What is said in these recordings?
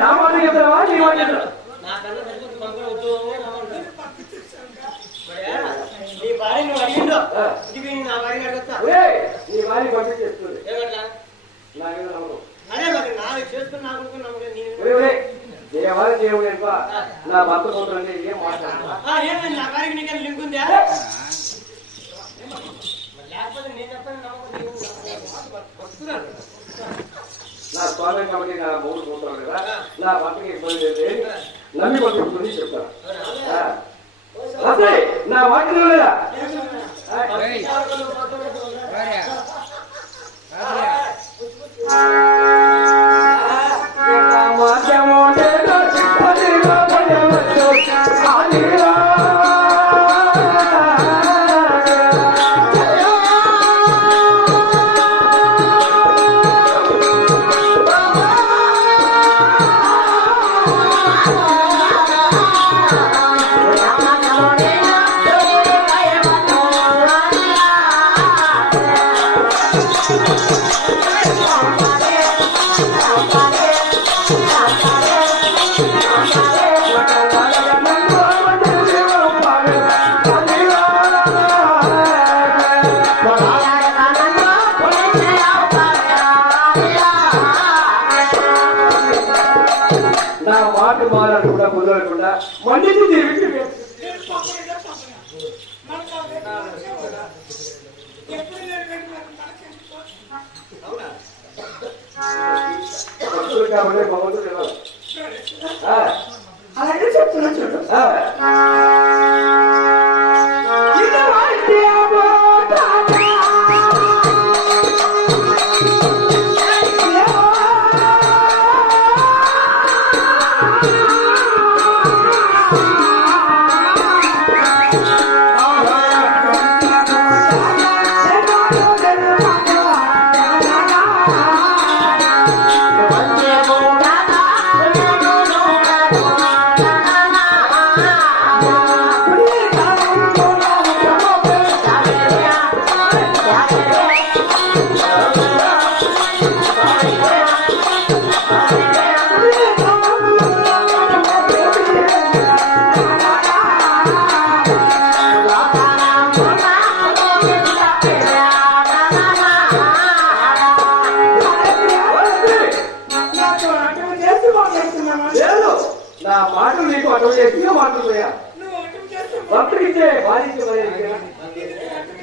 నా మాట చెప్తావా నీ మాట చెప్తావా నీ భార్య నువ్వు అడిగిందో ఇది నా భార్య అడుగుతా నీ వారి పంపించి అదే మరి దేవుడు నా భర్త ఏం నా లింక్ ఉందా లేకపోతే నేను చెప్పాను నమ్మకం నీకు నా స్వామి కాబట్టి నా మూడు పోతాను కదా నా భర్తకి ఇబ్బంది లేదు నమ్మి పంపిస్తుంది చెప్తాను ఆ. అదే, నా మాట లేదా భక్తులు కాబట్టి భగవంతుడు అలాగే చెప్తున్నా చూడు. నా మాటలు నీకు అటువంటి ఎత్తుగా మాట్లాడుతున్నాయా భక్తుడిచ్చే బాధించే మరి అటువంటి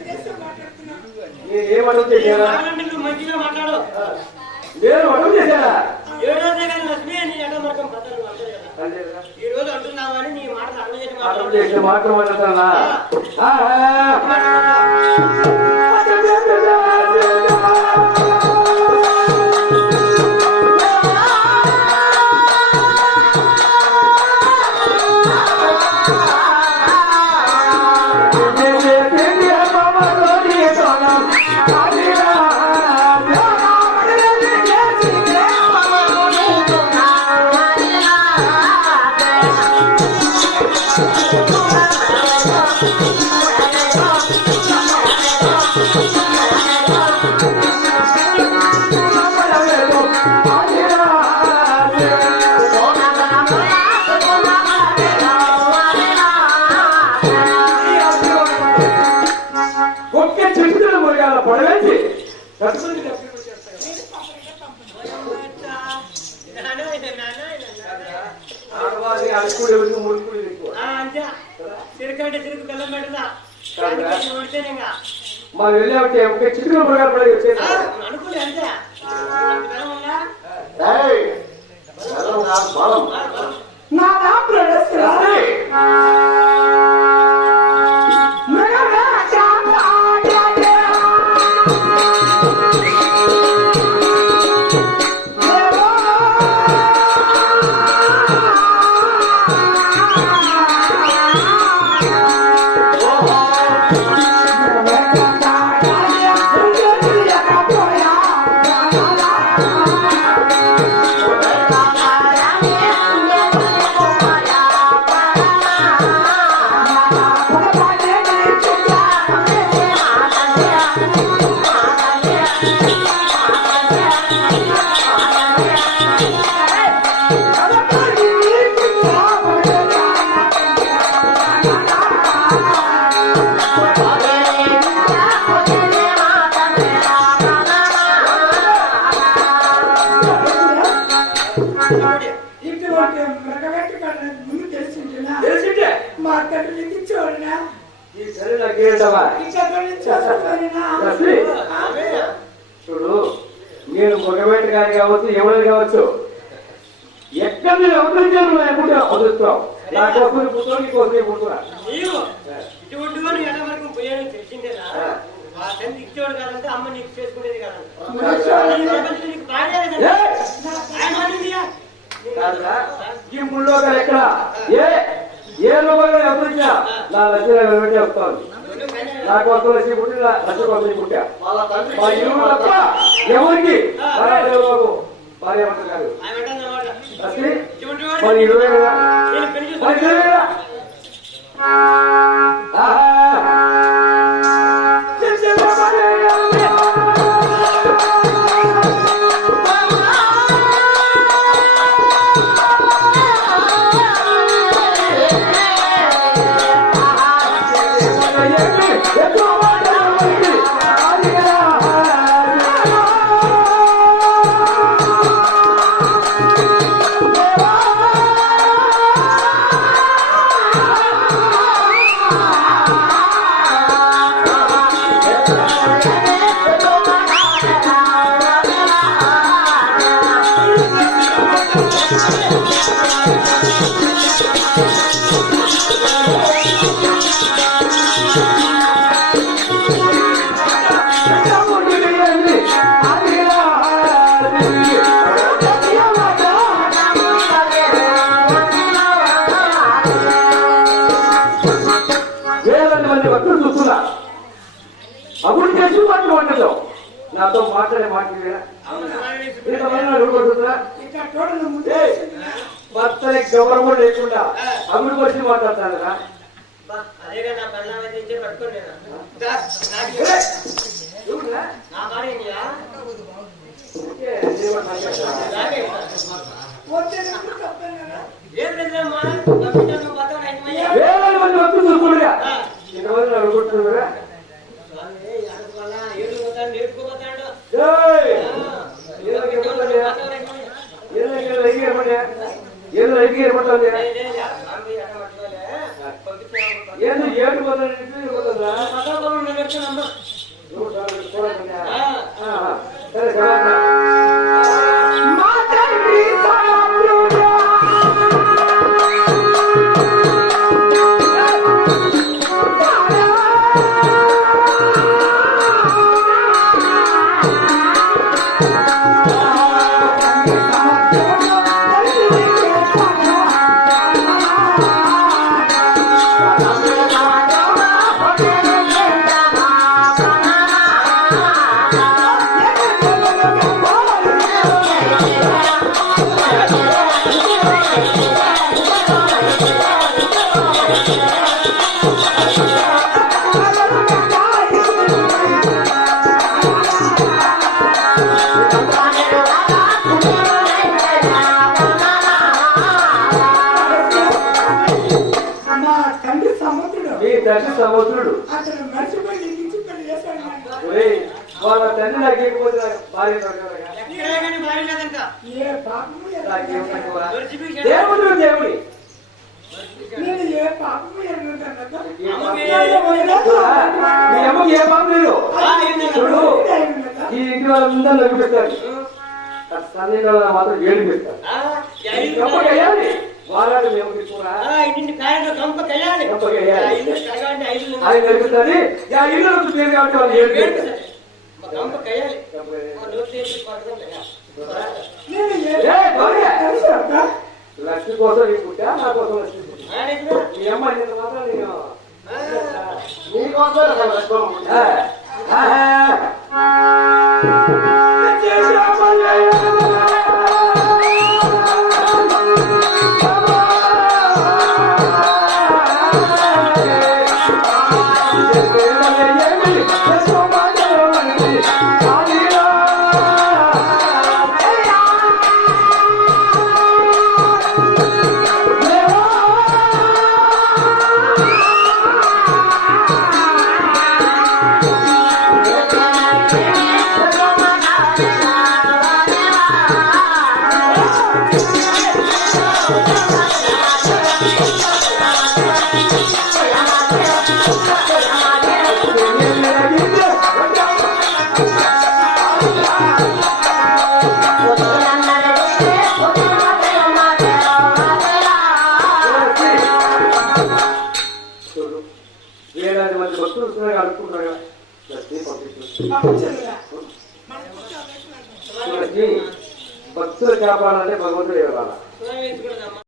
చేసి మాట్లాడుతున్నావు. నేను ఏమడం నేను చేశానా? నేను అడం చేశానా? ఏడో కానీ లక్ష్మి నీ అడుకుడు ఎవరికి ముడుకుడు ఎక్కువ ఆ, అంతే. చిరుకంటే చిరుకు బెల్లం పెడదా కాదురా. కొడితేనే ఇంకా. మా వెళ్ళామంటే ఒకే మురగాల పడవ ఆ, వచ్చేది అంతే. ఉందా? బలం. నా నా చూడు నేను మగబెట్ట గారి కావచ్చు ఎవరైనా కావచ్చు. ఎక్కడ నేను అవతరించాను ఎప్పుడు వదులుతావు నా కోసం నీ పుట్టు నీ కోసం నీ పుట్టురా నీవు ఇటువంటి వాడు ఎలా వరకు పోయాను తెలిసిందేనా ఆ. తండ్రి ఇచ్చేవాడు కాదంటే అమ్మ నీకు చేసుకునేది కాదంట? ఈ ఎక్కడ? ఏ! ఏ లోపల ఎవరించా నా లక్ష్య వస్తాను నా కోసం లక్ష్మి పుట్టి నా లక్ష్య కోసం పుట్టా. మా ఇరువు తప్ప ఎవరికి? భార్య భర్త కాదు. లక్ష్మి వాడు. అప్పుడు చేసి మాటలు వంటలు నాతో మాట్లాడే మాటలు ఇంతమంది అడుగుకుంటున్నా ఇక్కడ చూడను ముందు ఏయ్. తెలిసిందినా భర్తని గౌరవం లేకుండా అభివృద్ధి వచ్చి మాట్లాడతాను బా, ಮಾಡ್ಕೊಂಡೆ ಏನು ಐಟಿಗೆ ಇರ್ಬಿಟ್ಟೆ ಏನು ಏಟು ಬಂದ್ರೆ ಬಂದ್ರೆ ఏ పాపము నాకేం ఎరగను. తక్కువ? మర్చిపోయి దేవుడు దేవుడి. నేను ఏ పాపం? లేదు చూడు. ఈ ఇంటి వాళ్ళందరూ నవ్వు పెట్టారు. మాత్రం ఏడు పెట్టారు. వారాలు మేము ఆ, ఇల్లు. ఆయన నడుపుతుంది ఆ ఇల్లు కాబట్టి వాళ్ళు ఏడు. లక్ష్మి కోసం నీ పుట్టా? నా కోసం లక్ష్మి. మీ అమ్మ నేను మాత్రం నేను ఆ, నీకోసం వేలాది మంది భక్తులు వస్తున్నారని అనుకుంటున్నాడు భక్తులు కాపాడాలంటే భగవంతుడు ఇవ్వాలి